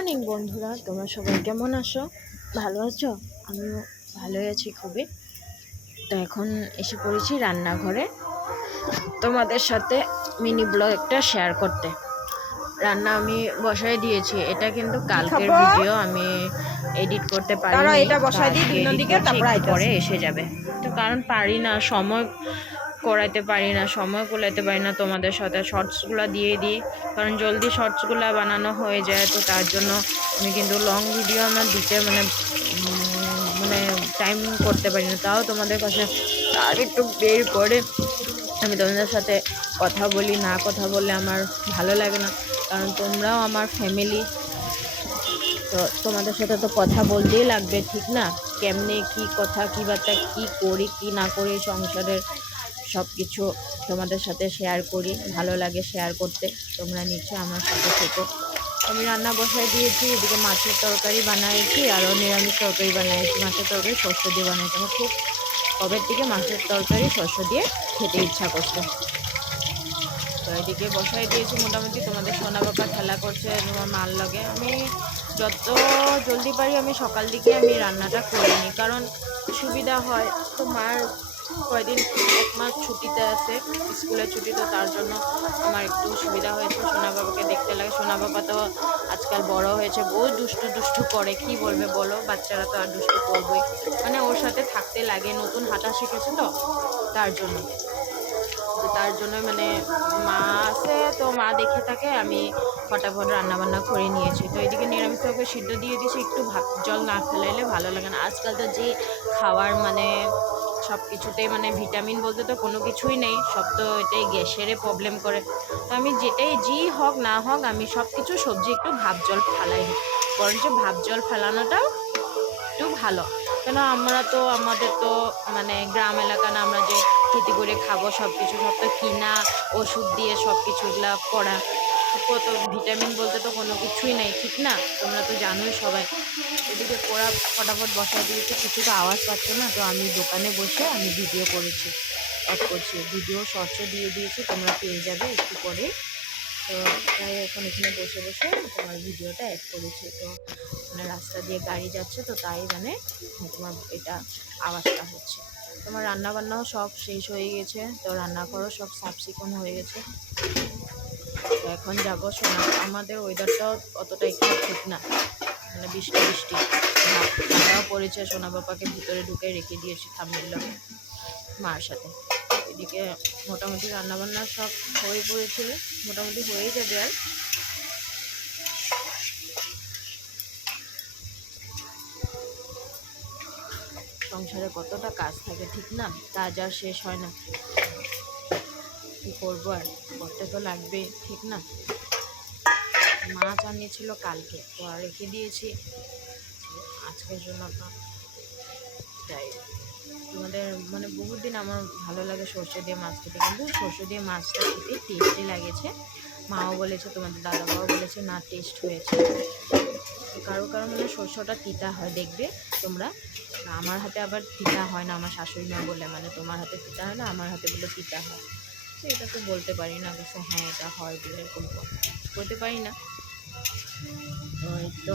Morning বন্ধুরা। তোমরা সবাই কেমন আছো? ভালো আছো? আমিও ভালোই আছি খুবই। তো এখন এসে পড়েছি রান্নাঘরে। তোমাদের সাথে মিনি ব্লগ একটা শেয়ার করতে। রান্না আমি বসাই দিয়েছি। এটা কিন্তু কালকের ভিডিও আমি এডিট করতে পারি এটা বসাই দিই। পরে এসে যাবে। তো কারণ পারি না সময় করাইতে পারি না, সময় কুলাইতে পারি না তোমাদের সাথে। শর্টসগুলো দিয়ে দিই, কারণ জলদি শর্টসগুলো বানানো হয়ে যায়, তো তার জন্য আমি কিন্তু লং ভিডিও আমার দিতে মানে মানে টাইম করতে পারি না। তাও তোমাদের কাছে আর একটু বের করে আমি তোমাদের সাথে কথা বলি, না কথা বললে আমার ভালো লাগে না, কারণ তোমরাও আমার ফ্যামিলি তো তোমাদের সাথে তো কথা বলতেই লাগবে, ঠিক না? কেমনে কি কথা, কী বার্তা, কী করি, কি না করি সংসারের সব কিছু তোমাদের সাথে শেয়ার করি। ভালো লাগে শেয়ার করতে। তোমরা নিচে আমার সাথে থেকো। আমি রান্না বসাই দিয়েছি, এদিকে মাছের তরকারি বানাইছি আরও নিরামিষ তরকারি বানাইছি মাছের তরকারি শস্য দিয়ে বানাইছি আমার খুব কবের দিকে মাছের তরকারি শস্য দিয়ে খেতে ইচ্ছা করছে। তো এদিকে বসাই দিয়েছি মোটামুটি। তোমাদের সোনা বাবা খেলা করছে, তোমার মাল লাগে। আমি যত জলদি পারি আমি সকাল দিকে আমি রান্নাটা করে নিই কারণ সুবিধা হয়, তো মার কয়দিন এক মাস ছুটিতে আছে, স্কুলের ছুটি, তো তার জন্য আমার একটু সুবিধা হয়েছে। সোনা বাবাকে দেখতে লাগে। সোনা বাবা তো আজকাল বড় হয়েছে। বহু দুষ্টু দুষ্টু করে, কি বলবে বলো? বাচ্চারা তো আর দুষ্টু করবেই। মানে ওর সাথে থাকতে লাগে, নতুন হাঁটা শিখেছে তো, তার জন্য। তো তার জন্য মানে মা আছে, তো মা দেখে থাকে, আমি ফটাফট রান্না বান্না করে নিয়েছি। তো এদিকে নিরামিষ সিদ্ধ দিয়ে দিয়েছি, একটু ভাত, জল না ফেলাইলে ভালো লাগে না। আজকাল তো যে খাওয়ার মানে সব কিছুতেই মানে ভিটামিন বলতে তো কোনো কিছুই নেই, সব তো এটাই গ্যাসেরে প্রবলেম করে। তো আমি যেটাই যেই হোক না হোক আমি সব কিছু সবজি একটু ভাব জল ফেলাই। দিই বরঞ্চ ভাব জল ফেলানোটাও একটু ভালো। কেন আমরা তো, আমাদের তো মানে গ্রাম এলাকা না, আমরা যে খেতে করে খাব সব কিছু, সব তো কিনা, ওষুধ দিয়ে সব কিছুগুলা করা। কত ভিটামিন বলতে তো কোনো কিছুই নেই, ঠিক না? তোমরা তো জানোই সবাই। এদিকে পোড়া ফটাফট বসা দিয়েছে, কিছু তো আওয়াজ পাচ্ছ না, তো আমি দোকানে বসে আমি ভিডিও করেছি অফ করছি। ভিডিও শর্টসও দিয়ে দিয়েছি, তোমরা পেয়ে যাবে একটু পরে। তো তাই এখন এখানে বসে বসে তোমার ভিডিওটা অ্যাড করেছি। তো মানে রাস্তা দিয়ে গাড়ি যাচ্ছে, তো তাই মানে তোমার এটা আওয়াজটা হচ্ছে। তোমার রান্না বান্নাও সব শেষ হয়ে গেছে, তো রান্না করো সব সাফ হয়ে গেছে। এখন যাব সোনা আমাদের ওয়েদারটাও অতটা একটু ঠিক না। মানে বৃষ্টি বৃষ্টি। ঠান্ডাও পড়েছে, সোনা বাবাকে ভিতরে ঢুকে রেখে দিয়েছি থামিল মার সাথে। এদিকে মোটামুটি রান্নাবান্না সব হয়ে পড়েছে, মোটামুটি হয়ে যাবে আর। সংসারে কতটা কাজ থাকে, ঠিক না? কাজ আর শেষ হয় না। কী করব আর? করতে তো লাগবেই ঠিক না? মাছ আনিয়েছিল কালকে, তো আর রেখে দিয়েছি। আজকের জন্য তো তাই তোমাদের মানে বহুত দিন আমার ভালো লাগে সর্ষে দিয়ে মাছ খেতে, কিন্তু সর্ষে দিয়ে মাছটা খেতে টেস্টি লাগেছে। মাও বলেছে, তোমাদের দাদাবাও বলেছে, না টেস্ট হয়েছে। কারও কারও মানে শস্যটা তিতা হয়, দেখবে তোমরা। আমার হাতে আবার তিতা হয় না, আমার শাশুড়ি মা বলে মানে তোমার হাতে তিতা হয় না, আমার হাতে বলে তিতা হয়। তো এটা তো বলতে পারি না অবশ্য হ্যাঁ এটা হয় বলে এরকম বলতে পারি না। তো